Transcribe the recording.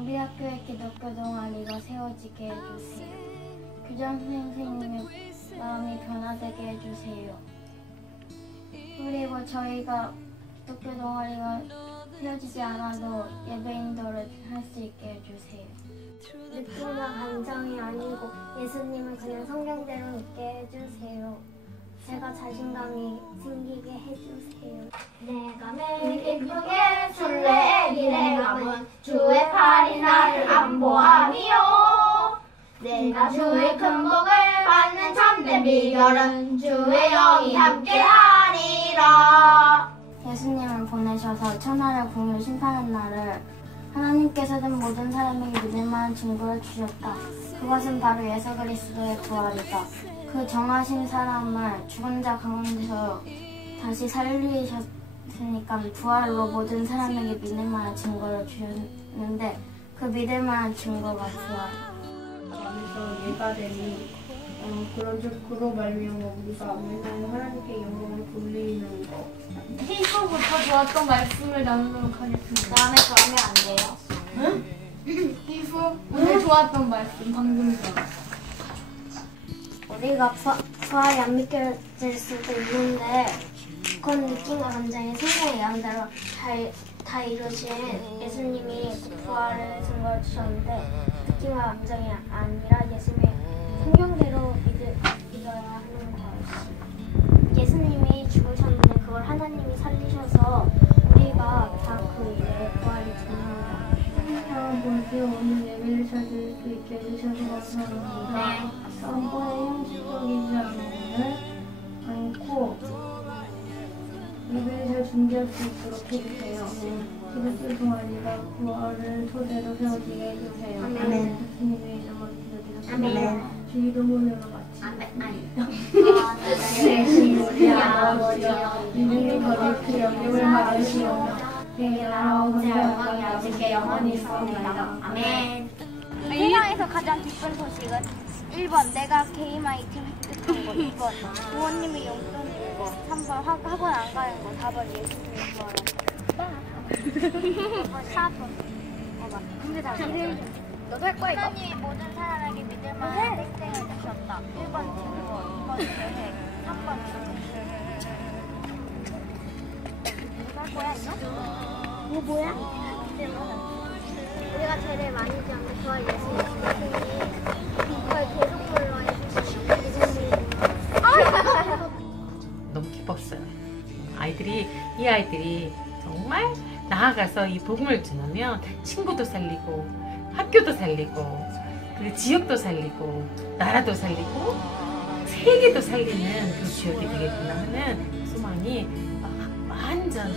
우리 학교에 기독교 동아리가 세워지게 해주세요. 교장 선생님의 마음이 변화되게 해주세요. 그리고 저희가 기독교 동아리가 세워지지 않아도 예배인도를 할 수 있게 해주세요. 느낌과 감정이 아니고 예수님은 그냥 성경대로 믿게 해주세요. 제가 자신감이 생기게 해주세요. 내가 매일 기쁘게 술래기 내감은 주의 팔이 나를 안보함이요. 내가 주의 큰 복을 받는 참된 비결은 주의 영이 함께하리라. 예수님을 보내셔서 천하를 공유 심판한 날을 하나님께서는 모든 사람에게 믿을 만한 증거를 주셨다. 그것은 바로 예수 그리스도의 부활이다. 그 정하신 사람을 죽은 자 가운데서 다시 살리셨으니까 부활로 모든 사람에게 믿을 만한 증거를 주셨는데 그 믿을 만한 증거가 부활. 안에서 예가 되니 그로 말미암아 우리가 맨날 하나님께 영광을 돌리는 거. 히브부터 좋았던 말씀을 나누도록 하겠습니다. 다음에 그러면 안 돼요. 응? 히브 오늘 좋았던 말씀 방금 전. 우리가 부활이 안 믿겨질 수도 있는데 그건 느낌과 감정이 성경의 예언대로 다 이루신 예수님이 그 부활의 증거를 주셨는데 느낌과 감정이 아니라 예수님의 성경대로 믿어야 하는 것이 예수님이 죽으셨는데 그걸 하나님이 살리셔서 우리가 다 그 일에 부활이 됩니다. 아버지 오늘 예배를 찾을 수 있게 해주셔서 감사합니다. 다음번에 형식적이지 않고 예배를 잘 준비할 수 있도록 해주세요. 기독교 동아리가 부활을 토대로 세워지게 해주세요. 아멘. 예수님의 이름으로 기도드렸습니다. 아멘. 주의 이름으로 같이. 네, 우리 아버지여 이름이 거룩히 여김을 받으시오며 내게 나라와 영광이 아버지께 영원히 있사옵나이다. 아멘. 세상에서 가장 기쁜 소식은 1번 내가 게임 아이템 획득한 거, 2번 부모님이 용돈 준 거, 3번 학원 안 가는 거, 4번 예수님이 좋아하는 거, 4번 근데 다 너도 할 거야 이거? 하나님이 모든 사람에게 믿을 만한 택생을 주셨다. 1번 증거, 2번 계획, 3번 주식. 너도 할 거야 이거? 이거 뭐야? 우리가 제일 많이 듣는 부활 예수님 그걸 계속물로 해주시는 너무 기뻤어요. 이 아이들이 정말 나아가서 이 복음을 전하면 친구도 살리고 학교도 살리고 그 지역도 살리고 나라도 살리고 세계도 살리는 그 지역이 되겠구나 하는 소망이 완전